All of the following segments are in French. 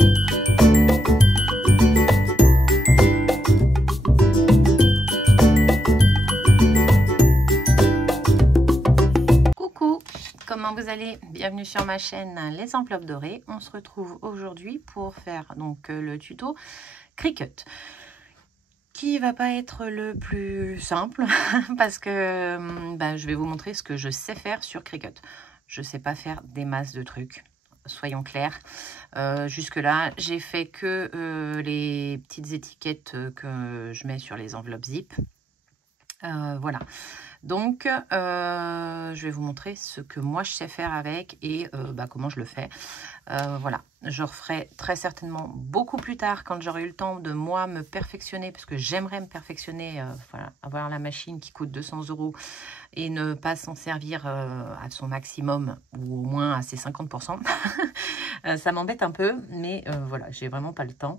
Coucou, comment vous allez? Bienvenue sur ma chaîne Les Enveloppes Dorées. On se retrouve aujourd'hui pour faire donc le tuto Cricut, qui va pas être le plus simple parce que je vais vous montrer ce que je sais faire sur Cricut. Je sais pas faire des masses de trucs, soyons clairs. Jusque là j'ai fait que les petites étiquettes que je mets sur les enveloppes zip. Voilà, donc je vais vous montrer ce que moi je sais faire avec et comment je le fais. Voilà, je referai très certainement beaucoup plus tard quand j'aurai eu le temps de moi me perfectionner, parce que j'aimerais me perfectionner, voilà, avoir la machine qui coûte 200 € et ne pas s'en servir à son maximum ou au moins à ses 50%. Ça m'embête un peu, mais voilà, j'ai vraiment pas le temps.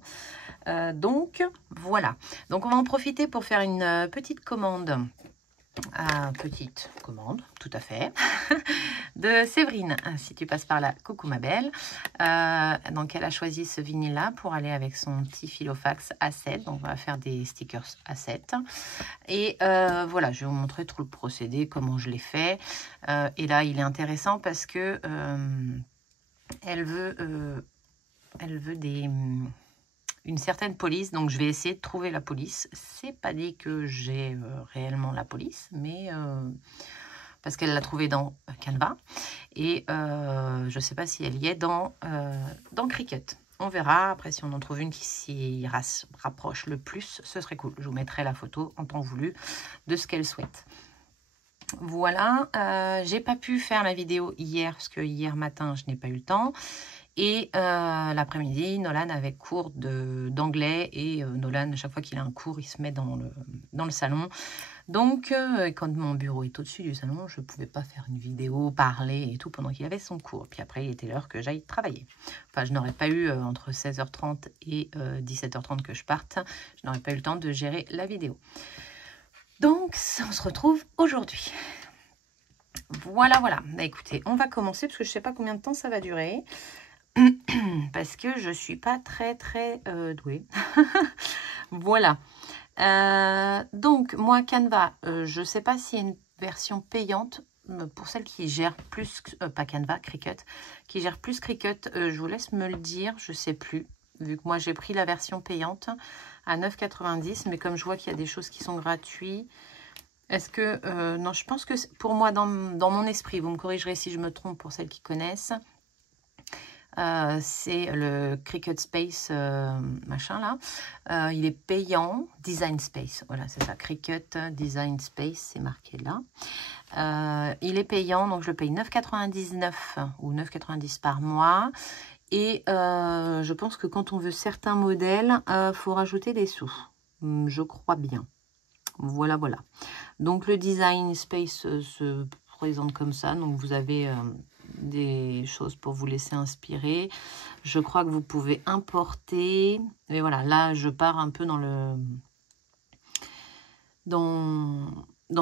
Donc voilà, donc on va en profiter pour faire une petite commande. Petite commande, tout à fait, de Séverine. Si tu passes par là, coucou ma belle. Donc elle a choisi ce vinyle là pour aller avec son petit Filofax A7. Donc on va faire des stickers A7. Et voilà, je vais vous montrer tout le procédé, comment je l'ai fait. Et là il est intéressant parce que elle veut une certaine police, donc je vais essayer de trouver la police. C'est pas dit que j'ai réellement la police, mais parce qu'elle l'a trouvée dans Canva et je sais pas si elle y est dans Cricut. On verra. Après, si on en trouve une qui s'y rapproche le plus, ce serait cool. Je vous mettrai la photo en temps voulu de ce qu'elle souhaite. Voilà, j'ai pas pu faire la vidéo hier parce que hier matin je n'ai pas eu le temps. Et l'après-midi, Nolan avait cours d'anglais et Nolan, à chaque fois qu'il a un cours, il se met dans le salon. Donc, quand mon bureau est au-dessus du salon, je ne pouvais pas faire une vidéo, parler et tout pendant qu'il avait son cours. Puis après, il était l'heure que j'aille travailler. Enfin, je n'aurais pas eu entre 16h30 et 17h30 que je parte. Je n'aurais pas eu le temps de gérer la vidéo. Donc, on se retrouve aujourd'hui. Voilà, voilà. Bah, écoutez, on va commencer parce que je ne sais pas combien de temps ça va durer. Parce que je suis pas très douée. Voilà. Donc moi Canva, je sais pas s'il y a une version payante pour celle qui gère plus, pas Canva, Cricut, qui gère plus Cricut. Je vous laisse me le dire, je sais plus. Vu que moi j'ai pris la version payante à 9,90 €, mais comme je vois qu'il y a des choses qui sont gratuites. Est-ce que non, je pense que pour moi dans mon esprit, vous me corrigerez si je me trompe pour celles qui connaissent. C'est le Cricut Space machin là. Il est payant. Design Space, voilà, c'est ça. Cricut Design Space, c'est marqué là. Il est payant, donc je paye 9,99 € ou 9,90 € par mois. Et je pense que quand on veut certains modèles, faut rajouter des sous. Je crois bien. Voilà, voilà. Donc le Design Space se présente comme ça. Donc vous avez des choses pour vous laisser inspirer. Je crois que vous pouvez importer. Et voilà, là je pars un peu dans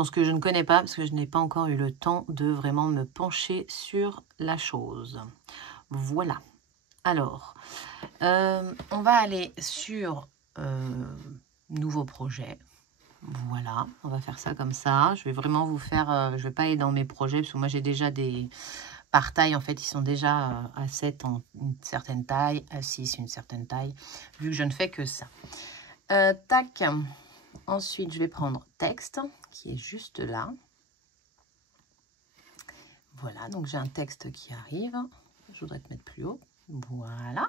ce que je ne connais pas, parce que je n'ai pas encore eu le temps de vraiment me pencher sur la chose. Voilà. Alors, on va aller sur nouveau projet. Voilà, on va faire ça comme ça. Je vais vraiment vous faire, je vais pas aller dans mes projets, parce que moi j'ai déjà des par taille, en fait, ils sont déjà à 7 en une certaine taille, à 6 une certaine taille, vu que je ne fais que ça. Tac. Ensuite, je vais prendre texte, qui est juste là. Voilà, donc j'ai un texte qui arrive. Je voudrais te mettre plus haut. Voilà.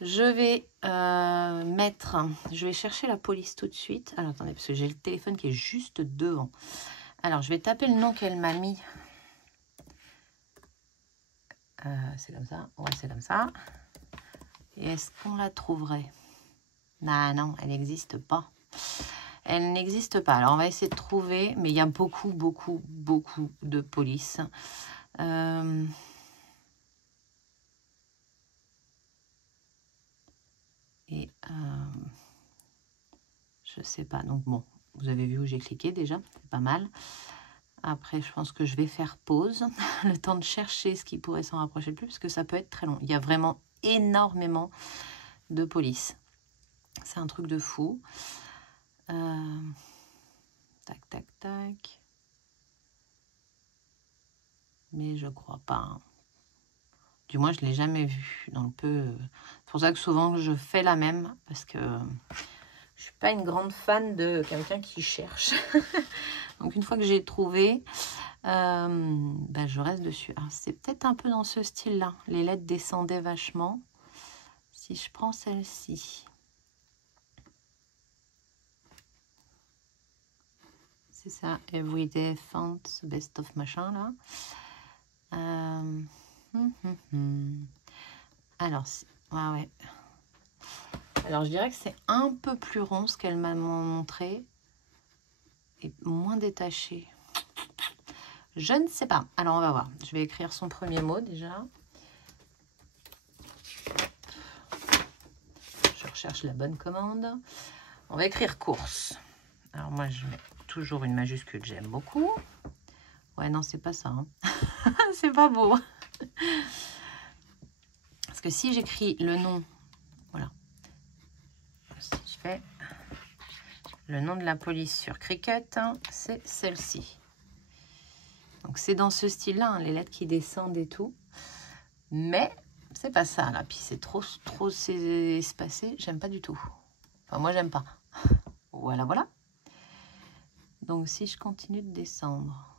Je vais je vais chercher la police tout de suite. Alors, attendez, parce que j'ai le téléphone qui est juste devant. Alors, je vais taper le nom qu'elle m'a mis. C'est comme ça. Ouais, c'est comme ça. Et est-ce qu'on la trouverait? Ah non, elle n'existe pas. Elle n'existe pas. Alors, on va essayer de trouver. Mais il y a beaucoup de polices. Je sais pas. Donc, bon, vous avez vu où j'ai cliqué déjà. C'est pas mal. Après, je pense que je vais faire pause. Le temps de chercher ce qui pourrait s'en rapprocher le plus. Parce que ça peut être très long. Il y a vraiment énormément de police. C'est un truc de fou. Tac, tac, tac. Mais je crois pas. Hein. Du moins, je ne l'ai jamais vu. Dans le peu. C'est pour ça que souvent, je fais la même. Parce que je suis pas une grande fan de quelqu'un qui cherche. Donc, une fois que j'ai trouvé, bah, je reste dessus. Ah, c'est peut-être un peu dans ce style-là. Les lettres descendaient vachement. Si je prends celle-ci. C'est ça. Everyday Font, Best of machin, là. Alors, ouais. Alors, je dirais que c'est un peu plus rond ce qu'elle m'a montré et moins détaché. Je ne sais pas. Alors, on va voir. Je vais écrire son premier mot déjà. Je recherche la bonne commande. On va écrire course. Alors, moi, je mets toujours une majuscule. J'aime beaucoup. Ouais, non, c'est pas ça. Hein. C'est pas beau. Parce que si j'écris le nom, voilà. Si je fais le nom de la police sur Cricut, hein, c'est celle-ci. Donc, c'est dans ce style-là, hein, les lettres qui descendent et tout. Mais, c'est pas ça, là. Puis, c'est trop espacé. J'aime pas du tout. Enfin, moi, j'aime pas. Voilà, voilà. Donc, si je continue de descendre...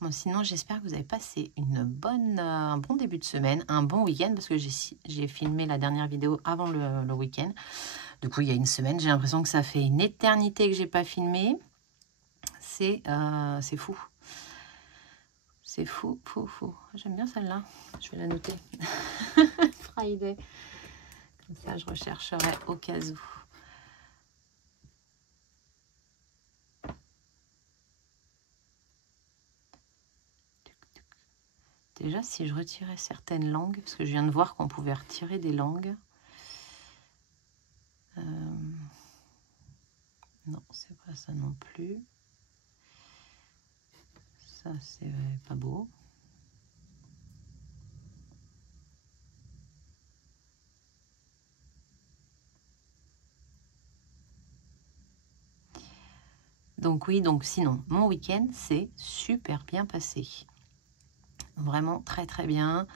Bon, sinon, j'espère que vous avez passé un bon début de semaine, un bon week-end, parce que j'ai filmé la dernière vidéo avant le week-end. Du coup, il y a une semaine, j'ai l'impression que ça fait une éternité que j'ai pas filmé. C'est fou. C'est fou, fou, fou. J'aime bien celle-là. Je vais la noter. Friday. Comme ça, je rechercherai au cas où. Déjà, si je retirais certaines langues, parce que je viens de voir qu'on pouvait retirer des langues. Non, c'est pas ça non plus. Ça, c'est pas beau. Donc oui, donc sinon, mon week-end s'est super bien passé. Vraiment très très bien.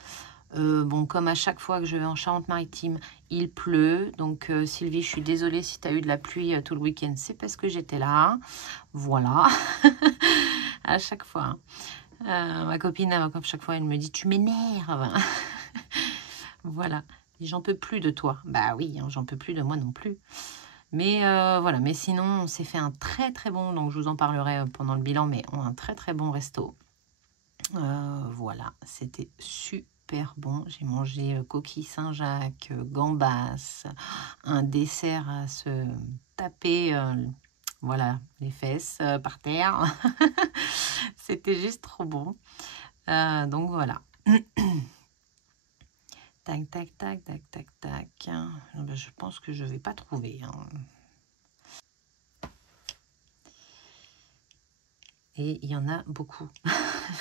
Bon, comme à chaque fois que je vais en Charente-Maritime, il pleut. Donc Sylvie, je suis désolée si tu as eu de la pluie tout le week-end. C'est parce que j'étais là. Voilà. À chaque fois. Ma copine, à chaque fois, elle me dit « Tu m'énerves !» Voilà. J'en peux plus de toi. Bah oui, hein, j'en peux plus de moi non plus. Mais voilà, mais sinon, on s'est fait un très très bon, donc je vous en parlerai pendant le bilan, mais un très très bon resto. Voilà, c'était super bon. J'ai mangé coquille Saint-Jacques, gambas, un dessert à se taper, voilà, les fesses par terre. C'était juste trop bon. Donc voilà. Tac, tac, tac, tac, tac, tac. Je pense que je ne vais pas trouver. Hein. Et il y en a beaucoup.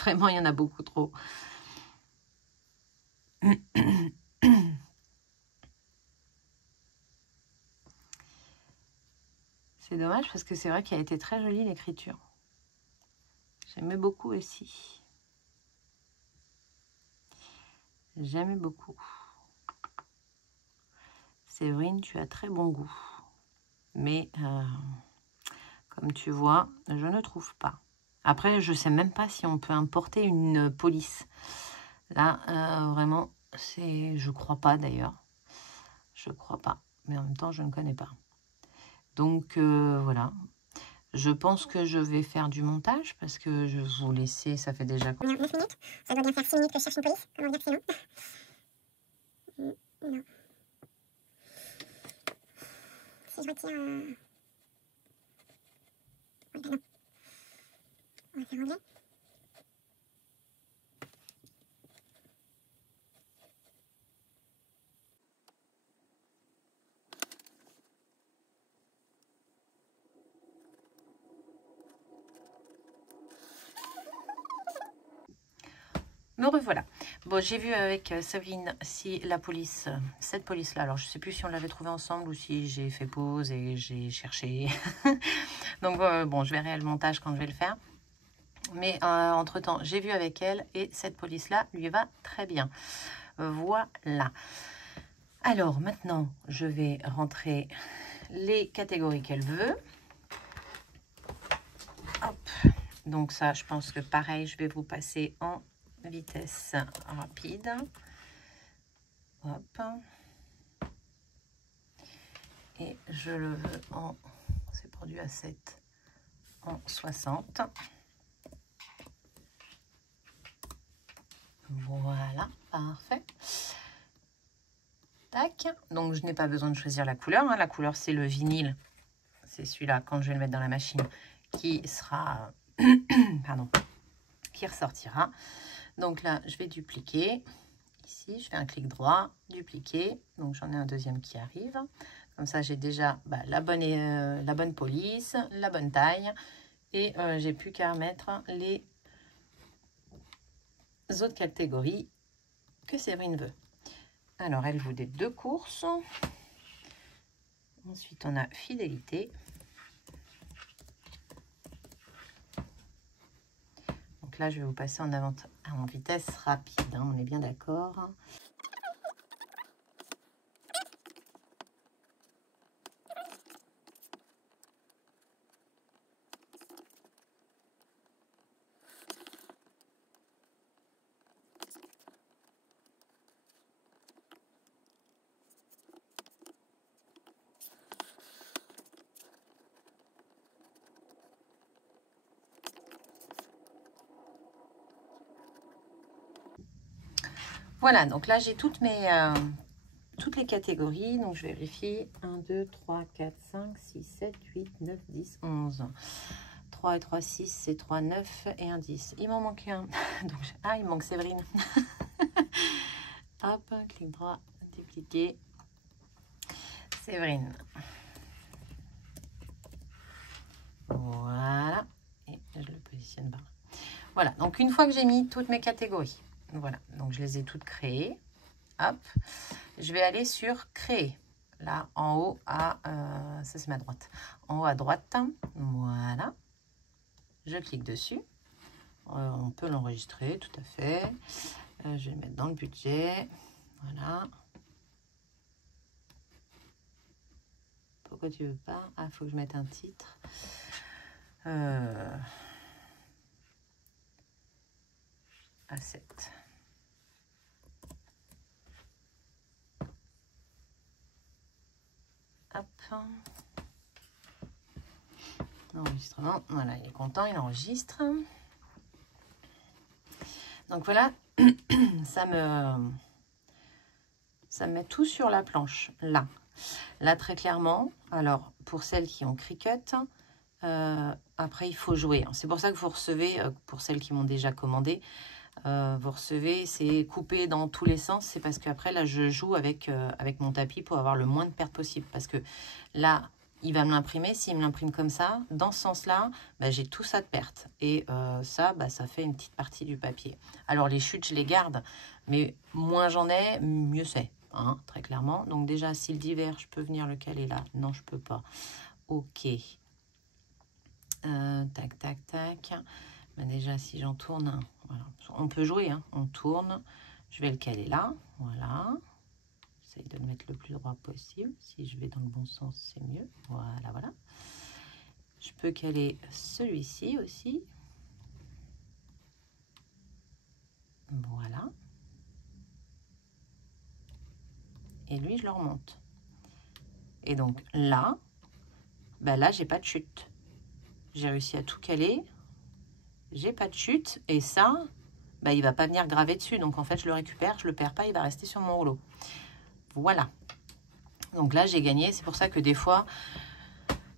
Vraiment, il y en a beaucoup trop. C'est dommage parce que c'est vrai qu'elle a été très jolie l'écriture. J'aimais beaucoup aussi. J'aimais beaucoup. Séverine, tu as très bon goût. Mais, comme tu vois, je ne trouve pas. Après, je ne sais même pas si on peut importer une police. Là, vraiment, je crois pas d'ailleurs. Je crois pas. Mais en même temps, je ne connais pas. Donc, voilà. Je pense que je vais faire du montage parce que je vais vous laisser, ça fait déjà... 9 minutes. Ça doit bien faire 6 minutes que je cherche une police. Comment dire que c'est long? Non. Si je retire... Oui, bah non. On va faire anglais. Me revoilà. Bon, j'ai vu avec Sabine si la police, cette police-là, alors je sais plus si on l'avait trouvée ensemble ou si j'ai fait pause et j'ai cherché. Donc bon, je verrai le montage quand je vais le faire. Mais entre-temps, j'ai vu avec elle et cette police-là lui va très bien. Voilà. Alors maintenant, je vais rentrer les catégories qu'elle veut. Hop. Donc ça, je pense que pareil, je vais vous passer en vitesse rapide. Hop. Et je le veux en, c'est produit A7, en 60. Voilà, parfait. Tac. Donc je n'ai pas besoin de choisir la couleur. Hein. La couleur, c'est le vinyle. C'est celui-là, quand je vais le mettre dans la machine, qui sera... pardon, qui ressortira. Donc là, je vais dupliquer. Ici, je fais un clic droit, dupliquer. Donc j'en ai un deuxième qui arrive. Comme ça, j'ai déjà la bonne police, la bonne taille. Et j'ai plus qu'à mettre les autres catégories que Séverine veut. Alors, elle voulait 2 courses. Ensuite, on a fidélité. Donc là, je vais vous passer en vitesse rapide. Hein, on est bien d'accord. Voilà, donc là, j'ai toutes les catégories. Donc, je vérifie. 1, 2, 3, 4, 5, 6, 7, 8, 9, 10, 11. 3 et 3, 6, c'est 3, 9 et un 10. Il m'en manque un. Donc, il me manque Séverine. Hop, clic droit, dupliquer. Séverine. Voilà. Et je le positionne par là. Voilà, donc une fois que j'ai mis toutes mes catégories, voilà, donc je les ai toutes créées. Hop, je vais aller sur créer. Là, en haut à, ça c'est ma droite. En haut à droite, voilà. Je clique dessus. On peut l'enregistrer, tout à fait. Je vais le mettre dans le budget. Voilà. Pourquoi tu veux pas? Ah, il faut que je mette un titre. A7. Hop. Enregistrement. Voilà, il est content, il enregistre. Donc voilà, ça me met tout sur la planche, là. Là, très clairement, alors, pour celles qui ont Cricut, après, il faut jouer. C'est pour ça que vous recevez, pour celles qui m'ont déjà commandé, vous recevez, c'est coupé dans tous les sens. C'est parce qu'après, là, je joue avec mon tapis pour avoir le moins de pertes possible. Parce que là, il va me l'imprimer. S'il me l'imprime comme ça, dans ce sens-là, j'ai tout ça de perte. Et ça, ça fait une petite partie du papier. Alors, les chutes, je les garde. Mais moins j'en ai, mieux c'est. Hein, très clairement. Donc déjà, si le divers, je peux venir le caler là. Non, je peux pas. Ok. Tac, tac, tac. Déjà, si j'en tourne, voilà. On peut jouer, hein. On tourne. Je vais le caler là. Voilà. J'essaye de le mettre le plus droit possible. Si je vais dans le bon sens, c'est mieux. Voilà, voilà. Je peux caler celui-ci aussi. Voilà. Et lui, je le remonte. Et donc là, là, j'ai pas de chute. J'ai réussi à tout caler. J'ai pas de chute. Et ça, il va pas venir graver dessus. Donc en fait, je le récupère, je le perds pas, il va rester sur mon rouleau. Voilà. Donc là, j'ai gagné. C'est pour ça que des fois,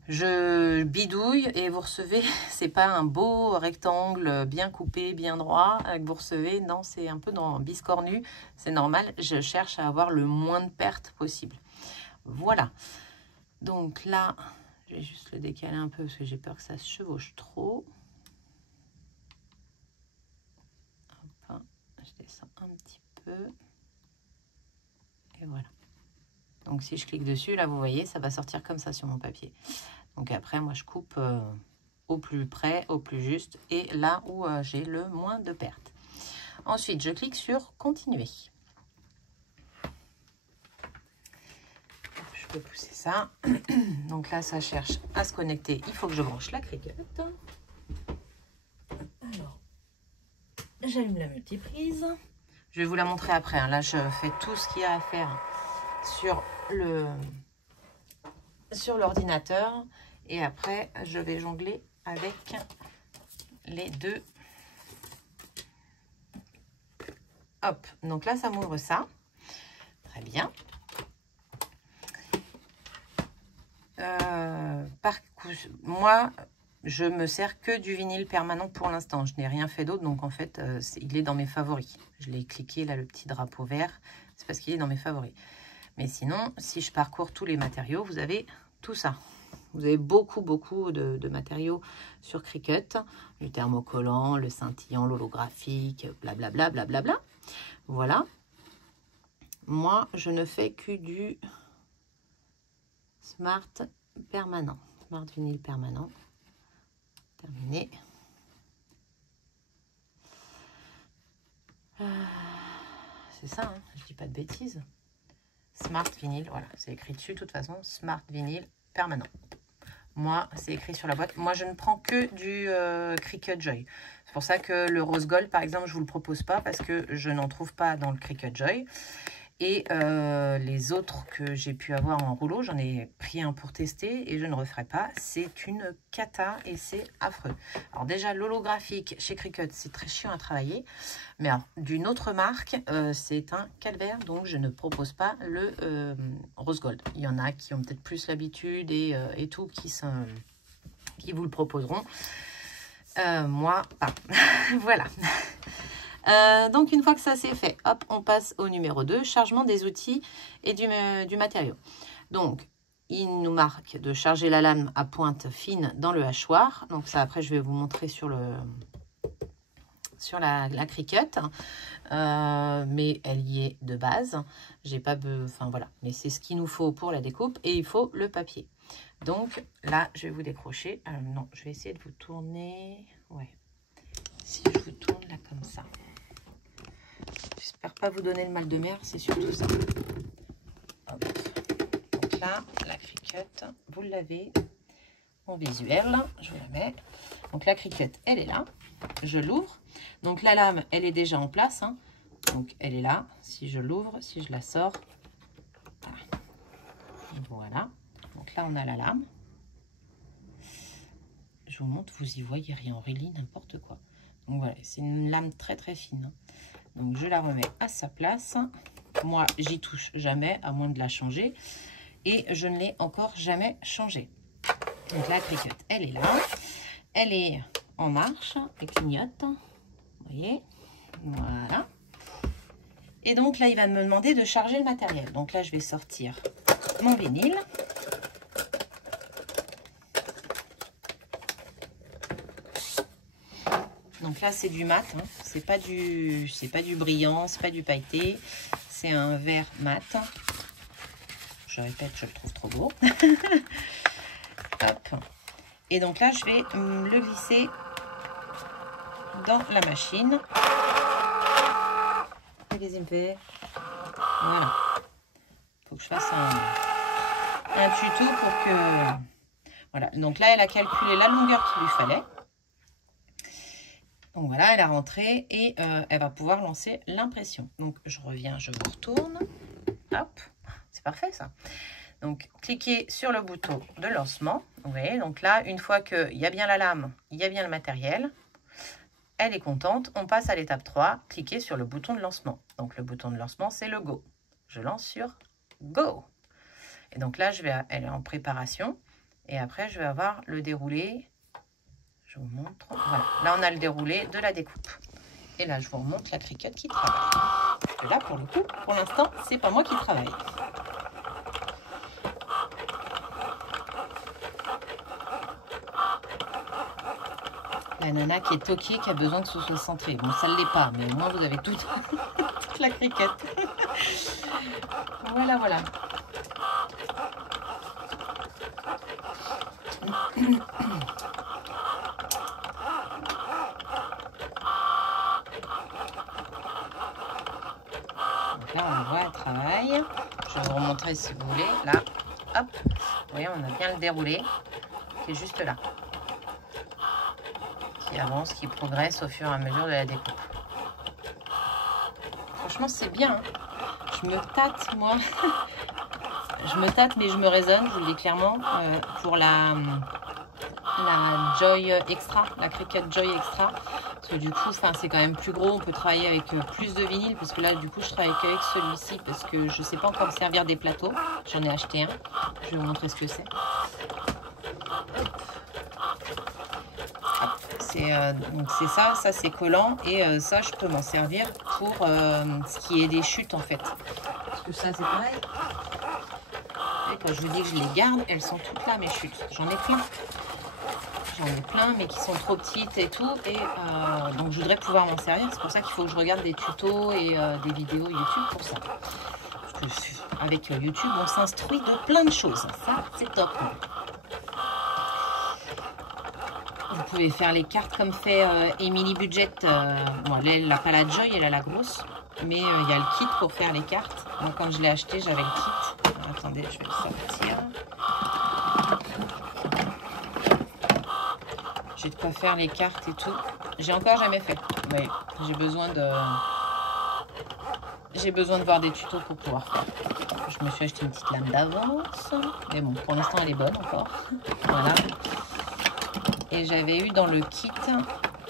je bidouille et vous recevez, c'est pas un beau rectangle bien coupé, bien droit que vous recevez. Non, c'est un peu dans biscornu. C'est normal. Je cherche à avoir le moins de pertes possible. Voilà. Donc là, je vais juste le décaler un peu parce que j'ai peur que ça se chevauche trop. Hop, je ça un petit peu. Et voilà. Donc si je clique dessus, là vous voyez, ça va sortir comme ça sur mon papier. Donc après, moi je coupe au plus près, au plus juste, et là où j'ai le moins de pertes. Ensuite, je clique sur continuer. Je peux pousser ça. Donc là, ça cherche à se connecter. Il faut que je branche la Cricut. Alors, j'allume la multiprise. Je vais vous la montrer après. Hein. Là, je fais tout ce qu'il y a à faire sur l'ordinateur. Et après, je vais jongler avec les deux. Hop, donc là, ça m'ouvre ça. Très bien. Moi, je me sers que du vinyle permanent pour l'instant. Je n'ai rien fait d'autre, donc en fait, il est dans mes favoris. Je l'ai cliqué, là, le petit drapeau vert. C'est parce qu'il est dans mes favoris. Mais sinon, si je parcours tous les matériaux, vous avez tout ça. Vous avez beaucoup de matériaux sur Cricut. Du thermocollant, le scintillant, l'holographique, blablabla, blablabla. Voilà. Moi, je ne fais que du Smart permanent. Smart vinyle permanent. Terminé. C'est ça, hein, je dis pas de bêtises. Smart vinyle, voilà, c'est écrit dessus de toute façon. Smart vinyle permanent. Moi, c'est écrit sur la boîte. Moi, je ne prends que du Cricut Joy. C'est pour ça que le rose gold, par exemple, je ne vous le propose pas parce que je n'en trouve pas dans le Cricut Joy. Et les autres que j'ai pu avoir en rouleau, j'en ai pris un pour tester et je ne referai pas. C'est une cata et c'est affreux. Alors déjà, l'holographique chez Cricut, c'est très chiant à travailler. Mais d'une autre marque, c'est un calvaire. Donc, je ne propose pas le rose gold. Il y en a qui ont peut-être plus l'habitude et tout, qui vous le proposeront. Moi, pas. Voilà. Donc, une fois que ça c'est fait, hop, on passe au numéro 2, chargement des outils et du matériau. Donc, il nous marque de charger la lame à pointe fine dans le hachoir. Donc, ça, après, je vais vous montrer sur la Cricut. Mais elle y est de base. J'ai pas enfin, voilà. Mais c'est ce qu'il nous faut pour la découpe et il faut le papier. Donc, là, je vais vous décrocher. Non, je vais essayer de vous tourner. Ouais. Si je vous tourne là comme ça. J'espère pas vous donner le mal de mer, c'est surtout ça. Hop. Donc là, la Cricut, vous l'avez en visuel. Je vous la mets. Donc la Cricut, elle est là. Je l'ouvre. Donc la lame, elle est déjà en place. Hein. Donc elle est là. Si je l'ouvre, si je la sors. Voilà. Donc là, on a la lame. Je vous montre, vous y voyez rien. Aurélie, n'importe quoi. Donc voilà, c'est une lame très très fine. Hein. Donc, je la remets à sa place. Moi, j'y touche jamais, à moins de la changer. Et je ne l'ai encore jamais changée. Donc, la Cricut, elle est là. Elle est en marche. Elle clignote. Vous voyez? Voilà. Et donc, là, il va me demander de charger le matériel. Donc, là, je vais sortir mon vinyle. Donc là, c'est du mat, hein. C'est pas du brillant, c'est pas du pailleté. C'est un vert mat. Je répète, je le trouve trop beau. Hop. Et donc là, je vais le glisser dans la machine. Voilà. Il faut que je fasse un tuto pour que... Voilà. Donc là, elle a calculé la longueur qu'il lui fallait. Donc voilà, elle a rentré et elle va pouvoir lancer l'impression. Donc je reviens, je vous retourne. Hop, c'est parfait ça. Donc cliquez sur le bouton de lancement. Vous voyez, donc là, une fois qu'il y a bien la lame, il y a bien le matériel, elle est contente. On passe à l'étape 3. Cliquez sur le bouton de lancement. Donc le bouton de lancement, c'est le Go. Je lance sur Go. Et donc là, elle est en préparation. Et après, je vais avoir le déroulé. Je vous montre. Voilà. Là, on a le déroulé de la découpe. Et là, je vous remonte la Cricut qui travaille. Et là, pour le coup, pour l'instant, c'est pas moi qui travaille. La nana qui est toquée, qui a besoin que ce soit centré. Bon, ça ne l'est pas, mais au moins vous avez toute la criquette. Voilà, voilà. Donc là, on voit le travail. Je vais vous remontrer si vous voulez. Là, hop. Vous voyez, on a bien le déroulé qui est juste là. Qui avance, qui progresse au fur et à mesure de la découpe. Franchement, c'est bien. Hein. Je me tâte, moi. Je me tâte, mais je me raisonne, je vous le dis clairement, pour la Joy Extra, la Cricut Joy Extra. Parce que du coup, c'est quand même plus gros, on peut travailler avec plus de vinyle. Parce que là, du coup, je travaille qu'avec celui-ci parce que je ne sais pas encore me servir des plateaux. J'en ai acheté un. Je vais vous montrer ce que c'est. Donc c'est ça c'est collant et ça je peux m'en servir pour ce qui est des chutes en fait. Parce que ça c'est pareil. Et quand je vous dis que je les garde, elles sont toutes là mes chutes. J'en ai plein. J'en ai plein mais qui sont trop petites et tout. Et donc je voudrais pouvoir m'en servir. C'est pour ça qu'il faut que je regarde des tutos et des vidéos YouTube pour ça. Parce que avec YouTube on s'instruit de plein de choses. Ça c'est top. Vous pouvez faire les cartes comme fait Emily Budget. Bon, elle n'a pas la Joy, elle a la grosse. Mais il y a le kit pour faire les cartes. Moi, quand je l'ai acheté, j'avais le kit. Alors, attendez, je vais le sortir. J'ai de quoi faire les cartes et tout. J'ai encore jamais fait. Oui, j'ai besoin de voir des tutos pour pouvoir faire. Je me suis acheté une petite lame d'avance. Mais bon, pour l'instant, elle est bonne encore. Voilà. Et j'avais eu dans le kit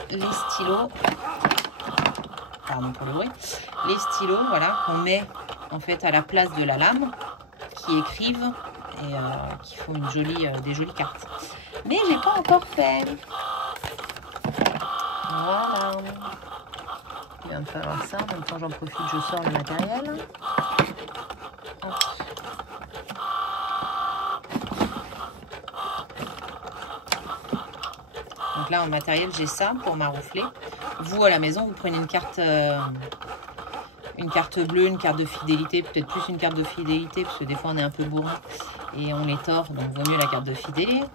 les stylos, pardon pour le bruit, les stylos, voilà, qu'on met en fait à la place de la lame, qui écrivent et qui font des jolies cartes. Mais j'ai pas encore fait. Voilà. Il va me falloir ça. En même temps, j'en profite, je sors le matériel. Hop. Donc là, en matériel, j'ai ça pour maroufler. Vous, à la maison, vous prenez une carte bleue, une carte de fidélité, peut-être plus une carte de fidélité, parce que des fois, on est un peu bourrin et on les tord. Donc, vaut mieux la carte de fidélité.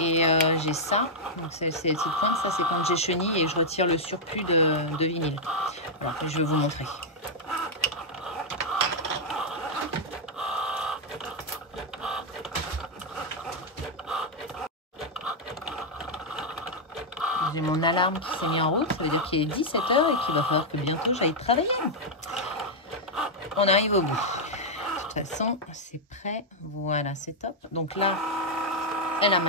Et j'ai ça. Donc, c'est ces petites pointes. Ça, c'est quand j'ai chenille et je retire le surplus de vinyle. Alors, je vais vous montrer. J'ai mon alarme qui s'est mis en route, ça veut dire qu'il est 17 h et qu'il va falloir que bientôt j'aille travailler. On arrive au bout. De toute façon, c'est prêt. Voilà, c'est top. Donc là, elle a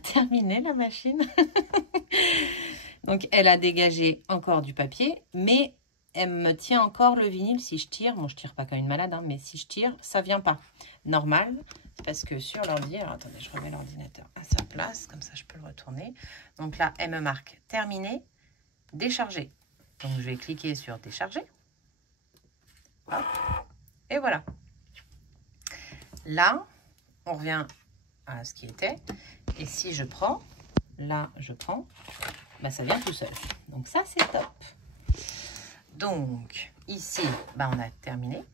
terminé la machine. Donc elle a dégagé encore du papier, mais elle me tient encore le vinyle si je tire. Bon, je tire pas comme une malade, hein, mais si je tire, ça vient pas. Normal. Parce que sur l'ordi, alors attendez, je remets l'ordinateur à sa place, comme ça je peux le retourner. Donc là, elle me marque terminé, décharger. Donc je vais cliquer sur décharger. Hop. Et voilà. Là, on revient à ce qui était. Et si je prends, là je prends, bah, ça vient tout seul. Donc ça c'est top. Donc ici, bah, on a terminé.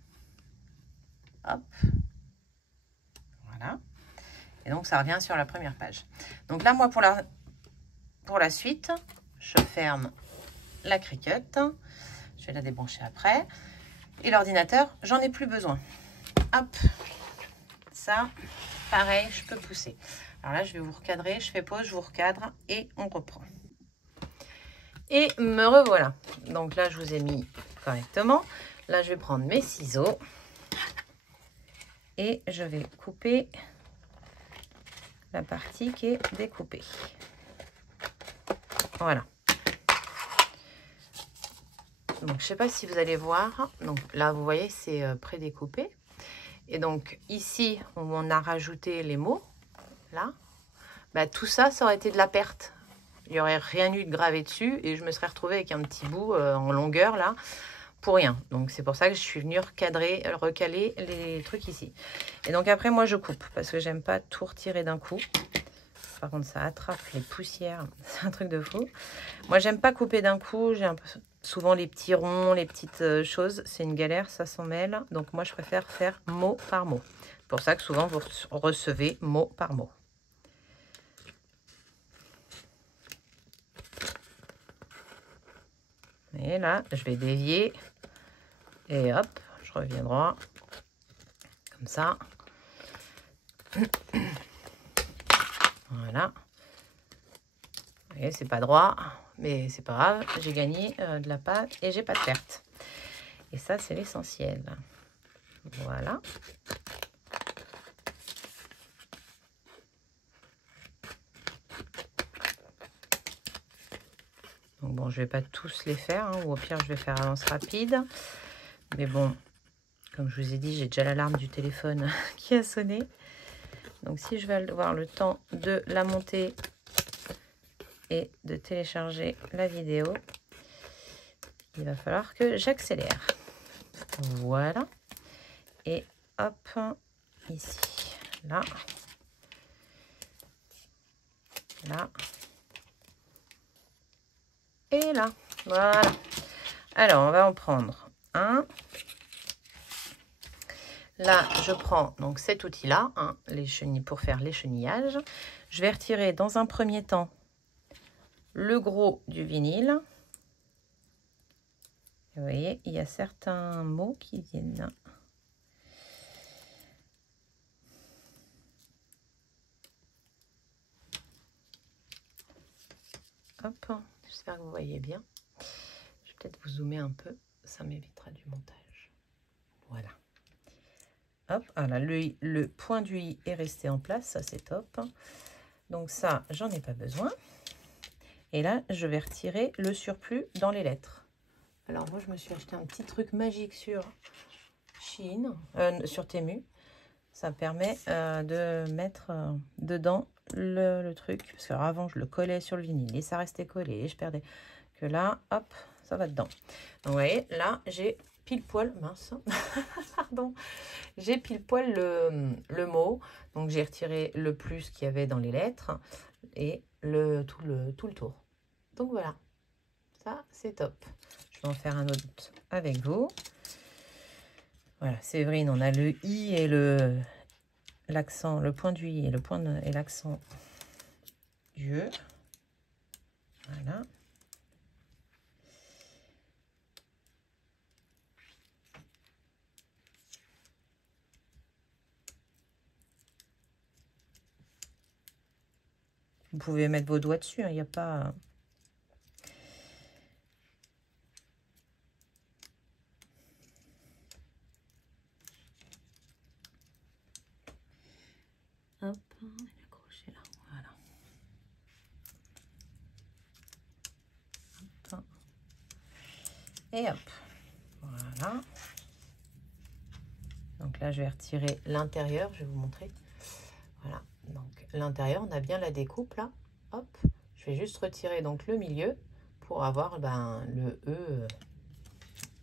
Hop. Voilà. Et donc, ça revient sur la première page. Donc là, moi, pour la suite, je ferme la Cricut. Je vais la débrancher après. Et l'ordinateur, j'en ai plus besoin. Hop. Ça, pareil, je peux pousser. Alors là, je vais vous recadrer. Je fais pause, je vous recadre et on reprend. Et me revoilà. Donc là, je vous ai mis correctement. Là, je vais prendre mes ciseaux. Et je vais couper la partie qui est découpée. Voilà. Donc, je ne sais pas si vous allez voir. Donc là, vous voyez, c'est pré-découpé. Et donc, ici, où on a rajouté les mots, là, bah, tout ça, ça aurait été de la perte. Il n'y aurait rien eu de gravé dessus et je me serais retrouvée avec un petit bout en longueur, là, pour rien. Donc c'est pour ça que je suis venue recaler les trucs ici. Et donc après moi je coupe parce que j'aime pas tout retirer d'un coup. par contre, ça attrape les poussières. C'est un truc de fou. Moi, j'aime pas couper d'un coup. J'ai souvent les petits ronds, les petites choses. C'est une galère, ça s'en mêle. Donc, moi, je préfère faire mot par mot. C'est pour ça que souvent, vous recevez mot par mot. Et là, je vais dévier. Et hop, je reviens droit. Comme ça. Voilà. Vous voyez, c'est pas droit, mais c'est pas grave. J'ai gagné de la pâte et j'ai pas de perte. Et ça, c'est l'essentiel. Voilà. Donc bon, je vais pas tous les faire, hein, ou au pire, je vais faire avance rapide. Mais bon, comme je vous ai dit, j'ai déjà l'alarme du téléphone qui a sonné. Donc si je vais avoir le temps de la monter et de télécharger la vidéo, il va falloir que j'accélère. Voilà. Et hop, ici, là, là, et là. Voilà. Alors, on va en prendre un. Là, je prends donc cet outil-là, hein, les chenilles, pour faire les chenillages. Je vais retirer dans un premier temps le gros du vinyle. Vous voyez, il y a certains mots qui viennent. Hop, j'espère que vous voyez bien. Je vais peut-être vous zoomer un peu, ça m'évitera du montage. Voilà. Hop, voilà, le point du i est resté en place, ça c'est top. Donc ça, j'en ai pas besoin. Et là, je vais retirer le surplus dans les lettres. Alors moi, je me suis acheté un petit truc magique sur Shein, sur Temu. Ça permet de mettre dedans le truc. Parce que avant, je le collais sur le vinyle et ça restait collé et je perdais. Que là, hop, ça va dedans. Donc vous voyez, là, j'ai pile poil, mince, pardon, j'ai pile poil le mot. Donc j'ai retiré le plus qu'il y avait dans les lettres et tout le tour. Donc voilà, ça c'est top. Je vais en faire un autre avec vous. Voilà, Séverine, on a le i et l'accent, le point du i et et l'accent du e. Voilà. Vous pouvez mettre vos doigts dessus, il n'y a pas... Hop, on va accrocher là, voilà. Hop. Et hop, voilà. Donc là, je vais retirer l'intérieur, je vais vous montrer. Voilà, donc l'intérieur, on a bien la découpe là. Hop, je vais juste retirer donc le milieu pour avoir le E,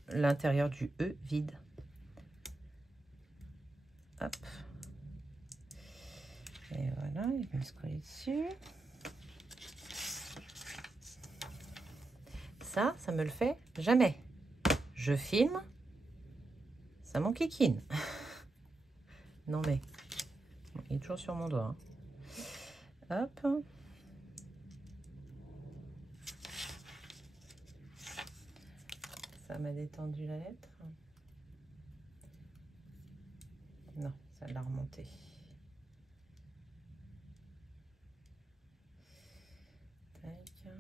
l'intérieur du E vide. Hop. Et voilà, il va se coller dessus. Ça me le fait jamais. Je filme, ça m'enquiquine. Non mais, il est toujours sur mon doigt. Hein. Hop. Ça m'a détendu la lettre. Non, ça l'a remonté. Tac.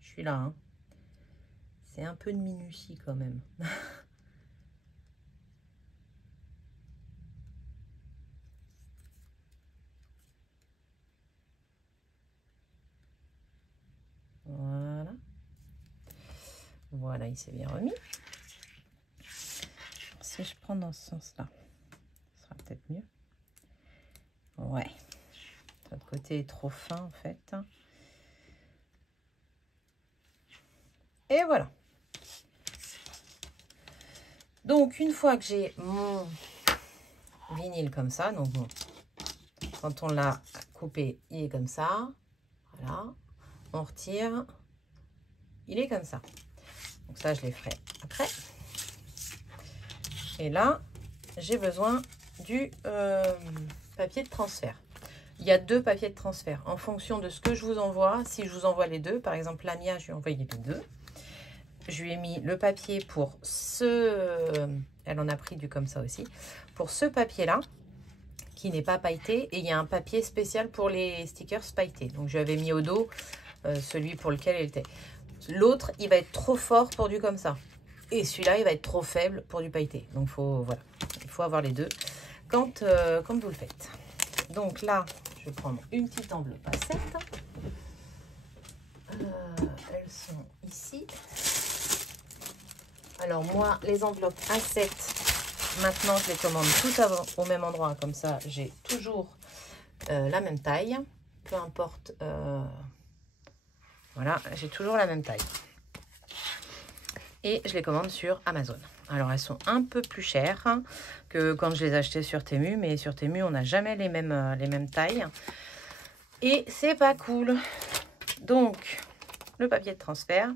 Je suis là. Hein. C'est un peu de minutie quand même. Voilà. Voilà, il s'est bien remis. Si je prends dans ce sens-là, ce sera peut-être mieux. Ouais. L'autre côté est trop fin en fait. Et voilà. Donc une fois que j'ai mon vinyle comme ça, donc bon, quand on l'a couper, il est comme ça. Voilà. On retire. Il est comme ça. Donc ça, je les ferai après. Et là, j'ai besoin du papier de transfert. Il y a 2 papiers de transfert. En fonction de ce que je vous envoie, si je vous envoie les 2, par exemple, Lamia, je lui ai envoyé les 2. Je lui ai mis le papier pour ce... Elle en a pris du comme ça aussi. Pour ce papier-là, qui n'est pas pailleté. Et il y a un papier spécial pour les stickers pailletés. Donc, je lui avais mis au dos celui pour lequel elle était. L'autre, il va être trop fort pour du comme ça. Et celui-là, il va être trop faible pour du pailleté. Donc, voilà. Il faut avoir les 2 quand vous le faites. Donc là, je vais prendre une petite enveloppe à 7. Elles sont ici. Alors moi, les enveloppes A7, maintenant je les commande toutes au même endroit. Comme ça, j'ai toujours la même taille. Peu importe. Voilà, j'ai toujours la même taille. Et je les commande sur Amazon. Alors elles sont un peu plus chères que quand je les achetais sur Temu. Mais sur Temu, on n'a jamais les mêmes tailles. Et c'est pas cool. Donc, le papier de transfert,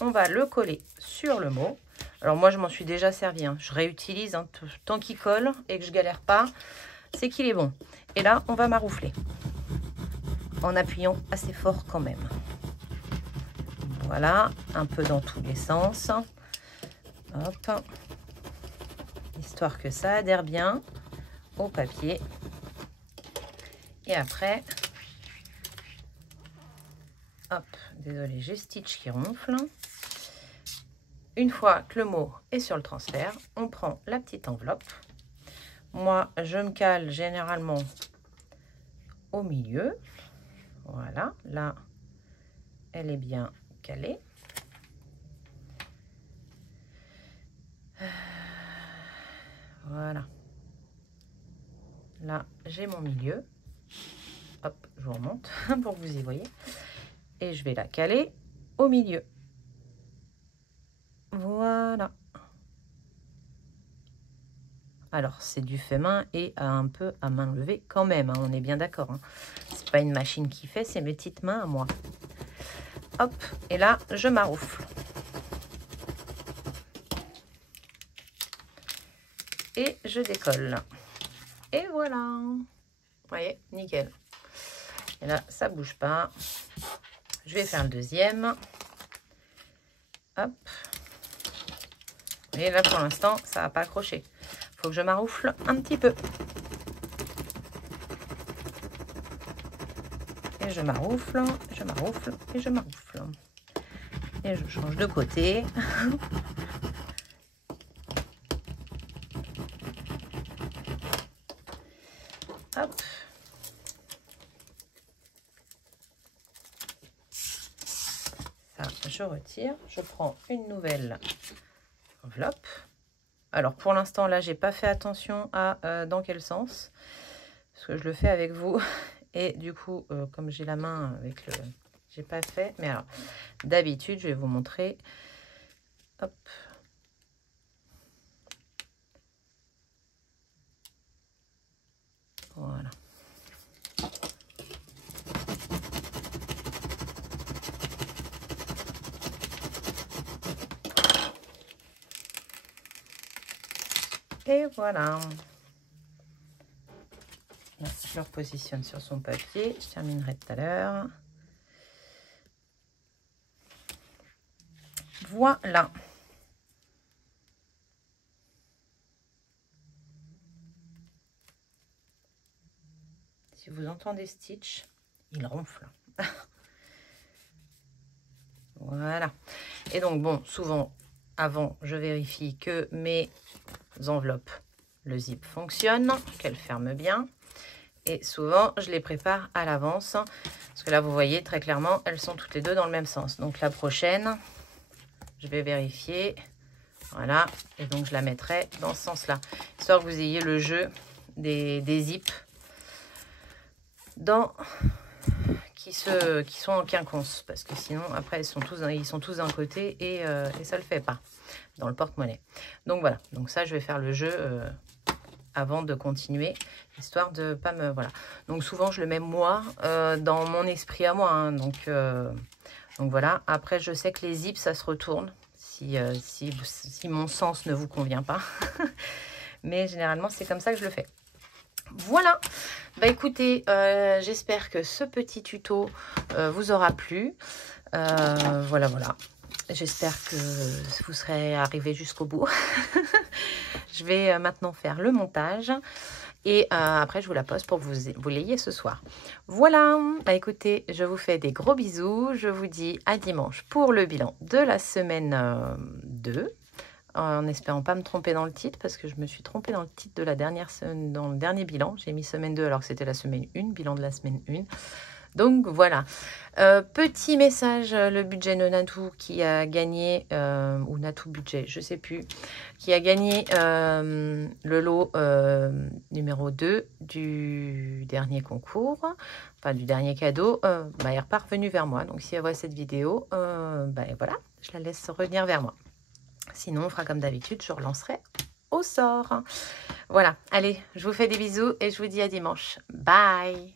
on va le coller sur le mot. Alors moi, je m'en suis déjà servi. Je réutilise tant qu'il colle et que je galère pas, c'est qu'il est bon. Et là, on va maroufler en appuyant assez fort quand même. Voilà, un peu dans tous les sens. Hop. Histoire que ça adhère bien au papier. Et après, hop, désolé, j'ai Stitch qui ronfle. Une fois que le mot est sur le transfert, on prend la petite enveloppe. Moi, je me cale généralement au milieu. Voilà, là, elle est bien calée. Voilà. Là, j'ai mon milieu. Hop, je vous remonte pour que vous y voyez. Et je vais la caler au milieu. Voilà. Alors, c'est du fait main et un peu à main levée quand même. On est bien d'accord. C'est pas une machine qui fait, c'est mes petites mains à moi. Hop, et là, je maroufle. Et je décolle. Et voilà. Vous voyez, nickel. Et là, ça bouge pas. Je vais faire le deuxième. Hop. Et là, pour l'instant, ça va pas accrocher. Il faut que je maroufle un petit peu. Et je maroufle, je maroufle et je maroufle. Et je change de côté. Hop. Ça, je retire. Je prends une nouvelle enveloppe. Alors pour l'instant là, j'ai pas fait attention à dans quel sens, parce que je le fais avec vous et du coup comme j'ai la main avec le, j'ai pas fait. Mais alors d'habitude, je vais vous montrer. Hop. Voilà. Et voilà. Là, je le repositionne sur son papier. Je terminerai tout à l'heure. Voilà. Si vous entendez Stitch, il ronfle. Voilà. Et donc, bon, souvent, avant, je vérifie que mes enveloppes, le zip fonctionne, qu'elles ferment bien. Et souvent, je les prépare à l'avance. Parce que là, vous voyez, très clairement, elles sont toutes les deux dans le même sens. Donc, la prochaine, je vais vérifier. Voilà. Et donc, je la mettrai dans ce sens-là. Histoire que vous ayez le jeu des zips qui sont en quinconce. Parce que sinon, après, ils sont tous d'un côté et ça ne le fait pas dans le porte-monnaie. Donc, voilà. Donc, ça, je vais faire le jeu avant de continuer, histoire de pas me... Voilà. Donc souvent, je le mets moi, dans mon esprit à moi. Hein, donc voilà. Après, je sais que les zips, ça se retourne. Si mon sens ne vous convient pas. Mais généralement, c'est comme ça que je le fais. Voilà. Bah écoutez, j'espère que ce petit tuto vous aura plu. Voilà. J'espère que vous serez arrivé jusqu'au bout. Je vais maintenant faire le montage. Et après, je vous la poste pour que vous l'ayez ce soir. Voilà. Bah écoutez, je vous fais des gros bisous. Je vous dis à dimanche pour le bilan de la semaine 2. En espérant pas me tromper dans le titre, parce que je me suis trompée dans le titre de la dernière semaine, dans le dernier bilan. J'ai mis semaine 2 alors que c'était la semaine 1, bilan de la semaine 1. Donc voilà. Petit message, le budget de Natou qui a gagné, ou Natou budget, je sais plus, qui a gagné le lot numéro 2 du dernier concours, enfin du dernier cadeau, est reparvenu vers moi. Donc si elle voit cette vidéo, voilà, je la laisse revenir vers moi. Sinon, on fera comme d'habitude, je relancerai au sort. Voilà, allez, je vous fais des bisous et je vous dis à dimanche. Bye!